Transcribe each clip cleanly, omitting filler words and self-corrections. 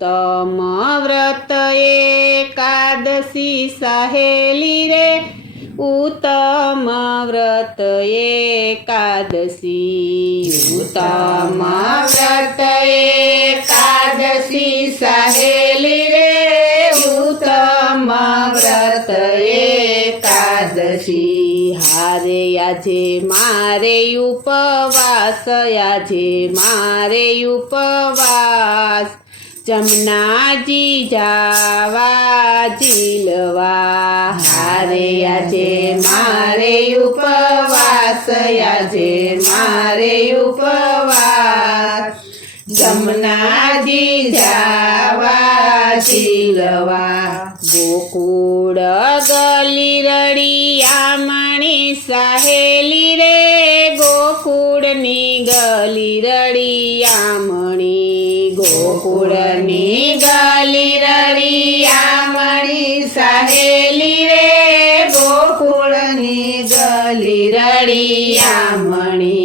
उत्तम व्रत एकादशी सहेली रे उत्तम व्रत एकादशी उत्तम व्रत एकादशी सहेली रे उत्तम व्रत एकादशी हारे આજે મારે ઉપવાસ આજે મારે ઉપવાસ જમનાજી જાવા ઝીલવા હારે આજે મારે ઉપવાસ આજે મારે ઉપવાસ જમનાજી જાવા ઝીલવા ગોકુળ ગલી રળિયામણી સહેલી રે ગોકુળની ગલી રળિયામણી ગોકુળની ગલી રળિયામણી સહેલી રે ગોકુળની ગલી રળિયામણી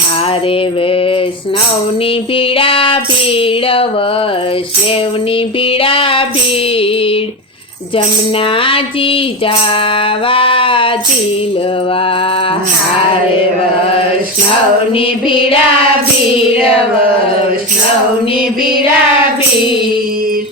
હારે વૈષ્ણવની પીડા ભીડ વૈષ્ણવની પીડા ભીડ જમનાજી જાવા ઝીલવા હારે વૈષ્ણવની પીડા ભીડ વૈષ્ણવની પીડા ભીડ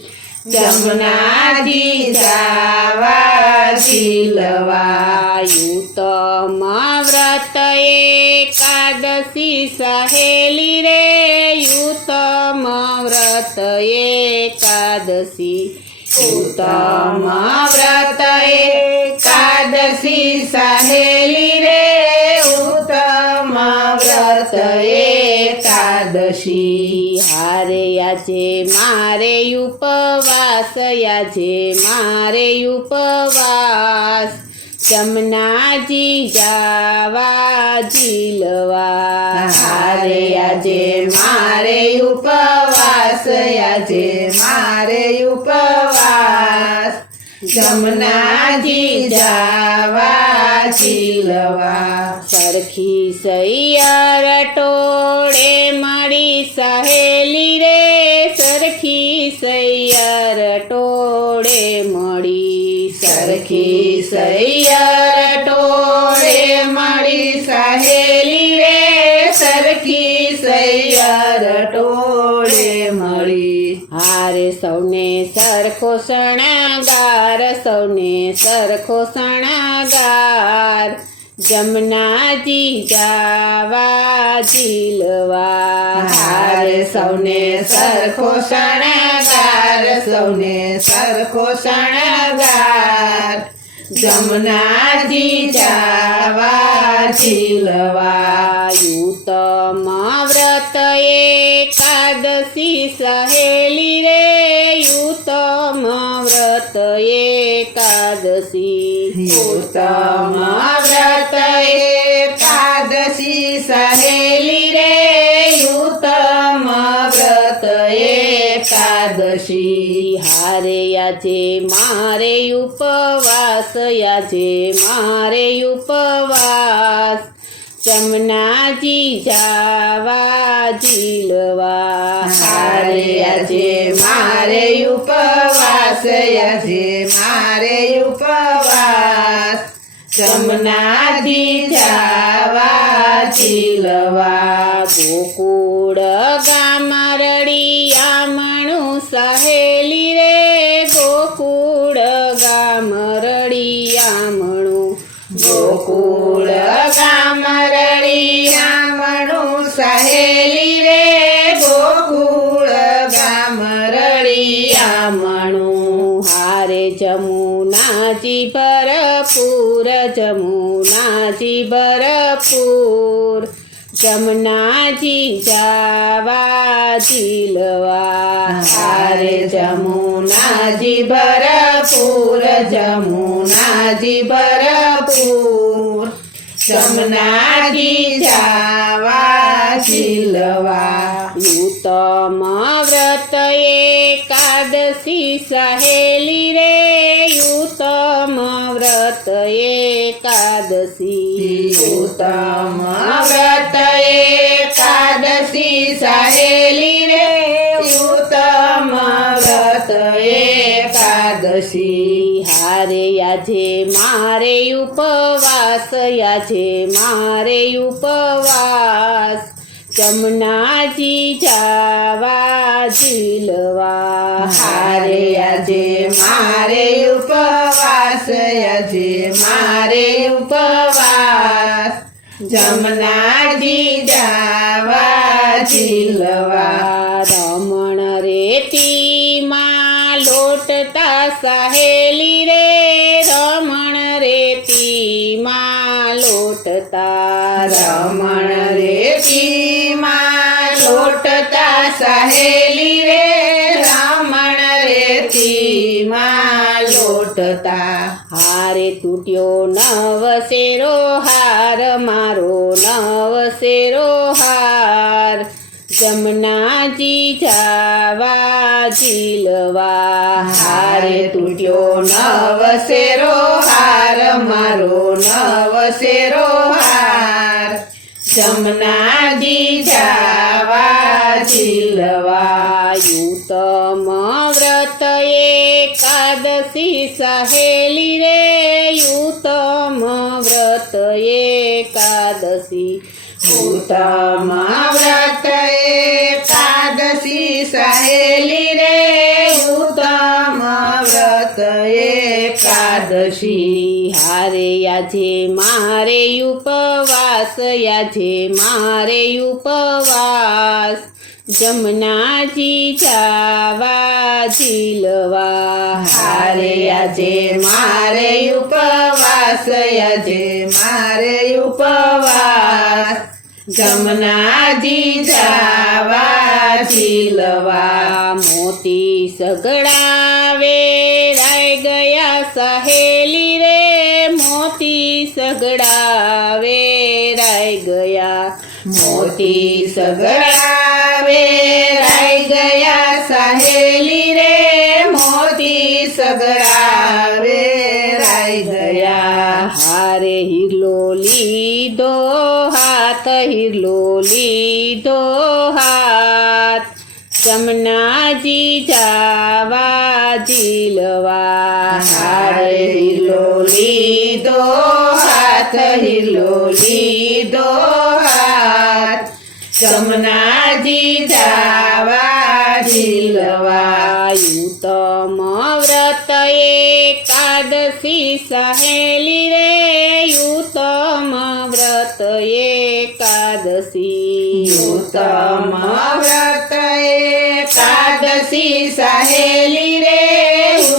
જમનાજી જાવા ઝીલવા ઉત્તમ વ્રત એકાદશી સહેલી રે ઉત્તમ વ્રત એકાદશી उत्तम व्रत एकादशी सहेली रे उत्तम व्रत एकादशी हारे આજે મારે ઉપવાસ આજે મારે ઉપવાસ જમનાજી જાવા ઝીલવા હારે આજે મારે ઉપવાસ આજે મારે ઉપવાસ જમનાજી જાવા ઝીલવા સરખી સૈયર ટોળે મળી સહેલી રે સરખી સૈયર ટોળે મળી સરખી સૈયર ટોળે મળી સહેલી રે સરખી સૈયર ટોળે મળી હારે સૌને સરખો શણગાર સૌને સરખો શણગાર જમનાજી જાવા ઝીલવા હારે સૌને સરખો શણગાર સૌને સરખો શણગાર જમનાજી જાવા ઝીલવા ઉત્તમ વ્રત એકાદશી સહેલી રે ઉત્તમ વ્રત એકાદશી ઉત્તમ વ્રત એકાદશી સહેલી રે ઉત્તમ વ્રત એકાદશી હારે આજે મારે ઉપવાસ આજે મારે ઉપવાસ જમનાજી જાવા ઝીલવા હારે આજે મારે ઉપવાસ આજે મારે ઉપવાસ જમનાજી જાવા ઝીલવા ગોકુળ ગામ રળિયામણું સહેલી રે ગોકુળ ગામ રળિયામણું ગોકુળ ગામ રળિયામણું સહેલી રે ગોકુળ ગામ રળિયામણું હારે જમુનાજી ભરપૂર જમુનાજી ભરપૂર જમનાજી જાવા ઝીલવા હારે જમુનાજી ભરપૂર જમુનાજી ભરપૂર જમનાજી જાવા ઝીલવા ઉત્તમ વ્રત એકાદશી સહેલી રે ઉત્તમ વ્રત એકાદશી उत्तम व्रत एकादशी सहेली रे उत्तम એકાદશી હારે આજે મારે ઉપવાસ આજે મારે ઉપવાસ જમનાજી જાવા ઝીલવા હારે આજે મારે ઉપવાસ આજે મારે ઉપવાસ જમનાજી જાવા ઝીલવા રમણ રેતીમાં લોટતા સહેલી રે રમણ રેતીમાં લોટતા રમણ રેતીમાં લોટતા સહેલી રે રમણ રેતીમાં લોટતા હારે તૂટ્યો નવસેરો હાર મારો નવસેરો હાર જમનાજી જાવા ઝીલવા હારે તૂટ્યો નવસેરો હાર મારો નવસેરો હાર જમનાજી જાવા ઝીલવા યુતમ વ્રત એકાદશી સહેલી રે યુતમ વ્રત એકાદશી ઉત્તમ વ્રત એકાદશી સહેલી રે ઉત્તમ વ્રત એકાદશી હારે આજે મારે ઉપવાસ આજે મારે ઉપવાસ જમનાજી જાવા ઝીલવા હારે આજે મારે ઉપવાસ આજે મારે ઉપવાસ જમનાજી જાવા ઝીલવા મોતી સગડાવે રાય ગયા સહેલી રે મોતી સગડાવે રાય ગયા મોતી સગડાવે રાઈ ગયા સહેલી રે મોતી સગડાવે રાઈ ગયા હારે હિરલો લીધો હાથ હિરલો લીધો હાથ જમનાજી જાવા ઝીલવા હારે હિરલો લીધો હાથ હિરલો લીધો હાથ જમનાજી જાવા ઝીલવા યુતમ વ્રત એકાદશી સહેલી રે યુતમ વ્રત એકાદશી ઉત્તમ વ્રત એકાદશી સહેલી રે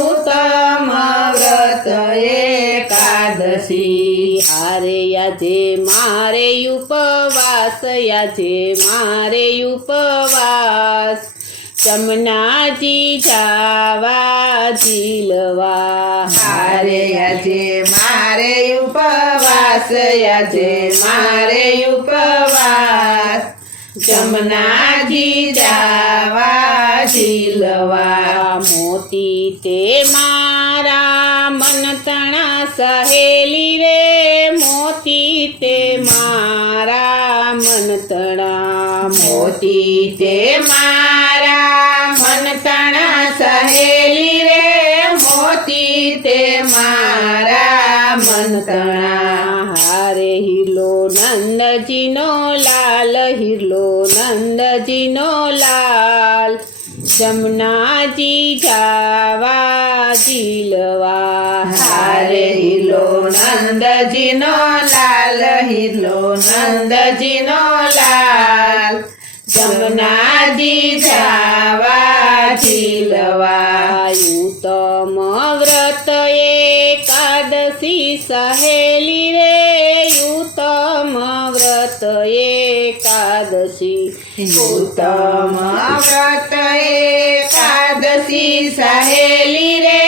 ઉત્તમ વ્રત એકાદશી હારે આજે મારે ઉપવાસ આજે મારે ઉપવાસ જમનાજી જાવા ઝીલવા હારે આજે મારે ઉપવાસ આજે મારે ઉપવાસ જમનાજી જાવા ઝીલવા મોતી તે મારા મન તણા સહેલી રે મોતી તે મારા મન તણા મોતી તે મારા મન તણા સહેલી રે મોતી તે મારા મન તણા હારે હિરલો નંદજીનો લાલ હિરલો નંદજીનો લાલ જમનાજી જાવા ઝીલવા હારે હિરલો નંદજીનો લાલ હિરલો નંદજીનો લાલ જમનાજી જાવા ઝીલવા યુતમ વ્રત એકાદશી સહેલી રે યુતમ વ્રત એકાદશી ઉત્તમ વ્રત એકાદશી સહેલી રે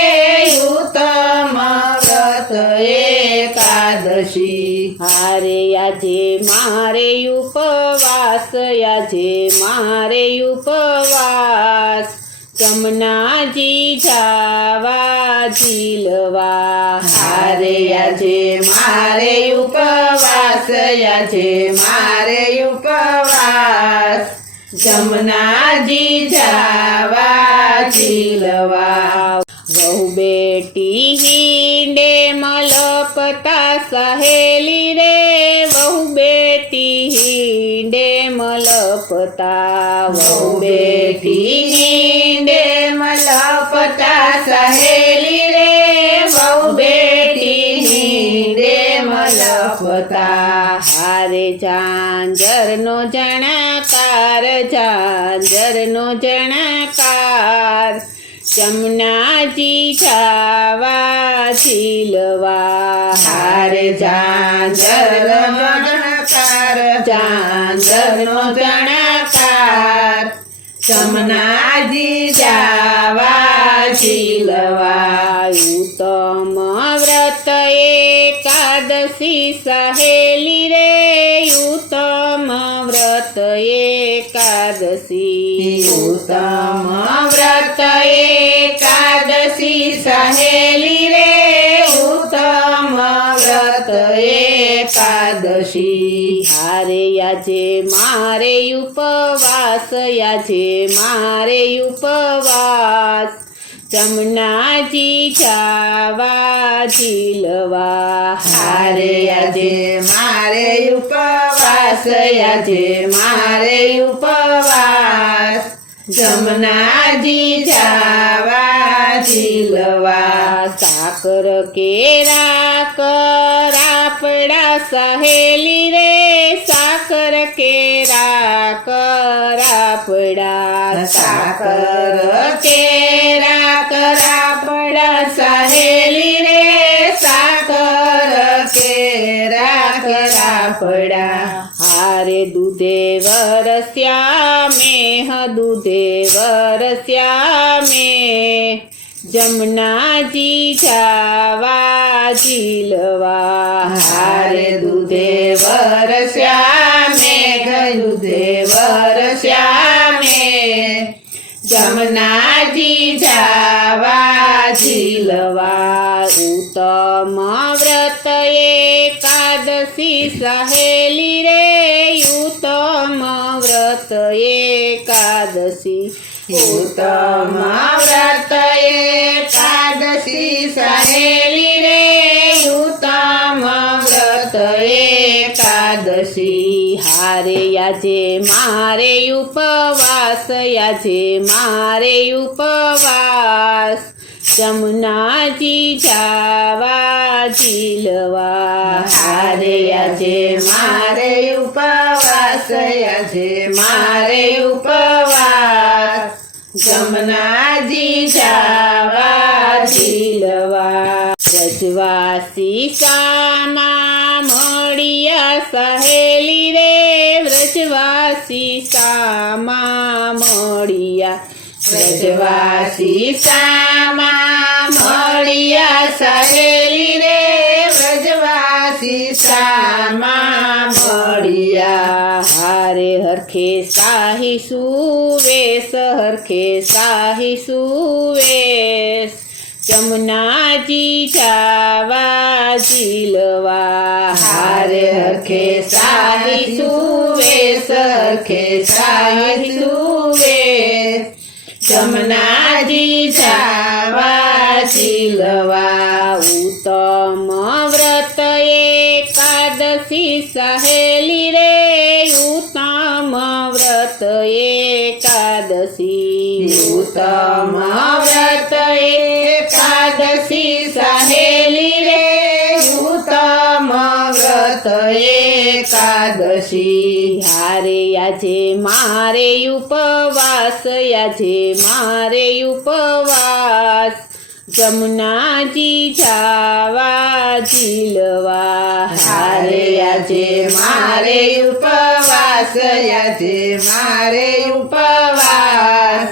ઉત્તમ વ્રત એકાદશી હારે આજે મારે ઉપવાસ આજે મારે ઉપવાસ જમનાજી જાવા ઝીલવા હારે આજે મારે ઉપવાસ આજે મારે ઉપવાસ જમનાજી જાવા ઝીલવા વહુ બે મલપતા સહેલી રે વહુ બેટી હિંડે મલપતા વહુ બેટી હિંડે મલપતા સહેલી રે વહુ બેટી હિંડે મલપતા હારે ઝાંઝરનો જણાકાર ઝાંઝરનો જણાકાર જમનાજી જાવા ઝીલવા હારે ઝાંઝરનો જણાકાર ઝાંઝરનો જણાકાર જમનાજી જાવા ઝીલવા ઉત્તમ વ્રત એકાદશી સહેલી રે ઉત્તમ વ્રત એકાદશી ઉત્તમ વ્રત એકાદશી સહેલી રે ઉત્તમ વ્રત એકાદશી હારે યાજે મારે ઉપવાસ યાજે મારે ઉપવાસ જમનાજી જાવા ઝીલવા હારે યાજે મારે ઉપવાસ યાજે મારે ઉપવાસ જમનાજી જાવા ઝીલવા સાકર કેરા કરાપડા સહેલી રે સાકર કેરા કરાપડા સાકર કેરા કરાપડા સહેલી રે સાકર કેરા કરાપડા હારે દૂધે વરસ્યા મેહ દૂધે વરસ્યા મેં જમનાજી જાવા ઝીલવા હારે દૂધે વરસ્યા મેઘ દૂધે વરસ્યા મેઘ જમનાજી જાવા ઝીલવા ઉત્તમ વ્રત એકાદશી સહેલી રે ઉત્તમ વ્રત એકાદશી ઉત્તમ વ્રત એકાદશી સહેલી રે ઉત્તમ વ્રત એકાદશી હારે યાજે મારે ઉપવાસ યાજે મારે ઉપવાસ જમનાજી જાવા ઝીલવા હારે યાજે મારે ઉપવાસ યાજે મારે ઉપવાસ જમનાજી જાવા ઝીલવા વ્રજવાસી સામા મળ્યા સહેલી રે વ્રજવાસી સામા મળ્યા વ્રજવાસી સામા મળ્યા સહેલી રે વ્રજવાસી સામા મળ્યા હારે હરખે સાહી સુવેશ હરખે સાહી સુવેશ જમનાજી જાવા ઝીલવા હારે હરખે સાહી સુવેશ હરખે સાહી સુવેશ જમનાજી જાવા ઝીલવા ઉત્તમ વ્રત એકાદશી સહેલી રે ઉત્તમ વ્રત એકાદશી ઉત્તમ વ્રત એકાદશી સહેલી રે ઉત્તમ વ્રત એકાદશી હારે યાજે મારે ઉપવાસ યાજે મારે ઉપવાસ જમનાજી જાવા ઝીલવા હારે યાજે મારે ઉપવાસ યાજે મારે ઉપવાસ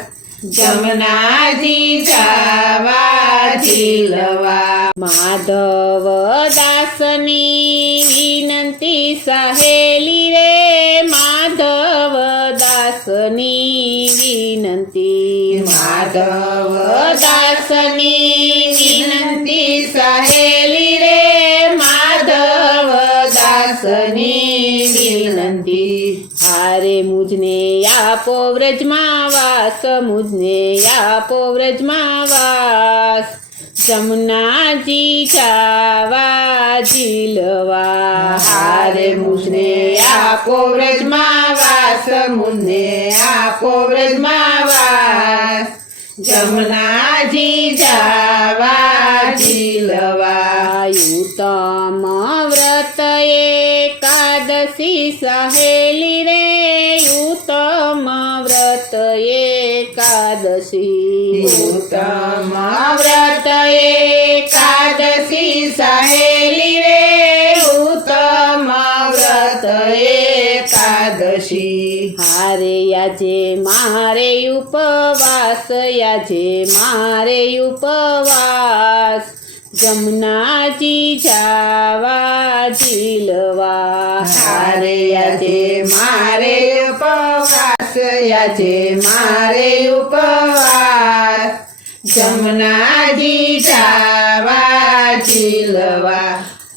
જમનાજી જાવા ઝીલવા માધવ દાસની વિનંતી સહેલી રે માધવ દાસની વિનંતી માધવ દાસની વિનંતી સહેલી રે માધવ દાસની વિનંતી હારે મુજને આપો વ્રજમાં વાસ મુજને આપો વ્રજમાં વાસ જમનાજી જાવા ઝીલવા હારે મુજને આપો વ્રજમાં વાસ, મુજને આપો વ્રજમાં વાસ. જમનાજી જાવા ઝીલવા ઉત્તમ વ્રત એકાદશી સહેલી રે, ઉત્તમ વ્રત એકાદશી. ઉત્તમ વ્રત એકાદશી સહેલી રે, ઉત્તમ વ્રત એકાદશી. હારે યાજે મારે ઉપવાસ, યાજે મારે ઉપવાસ. જમનાજી જાવા ઝીલવા હારે યાજે મારે ઉપવાસ, યાજે મારે ઉપવાસ. જમનાજી જાવા ઝીલવા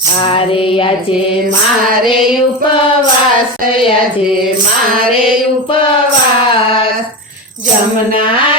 હારે યાજે મારે ઉપવાસ, યાજે મારે ઉપવાસ. જમના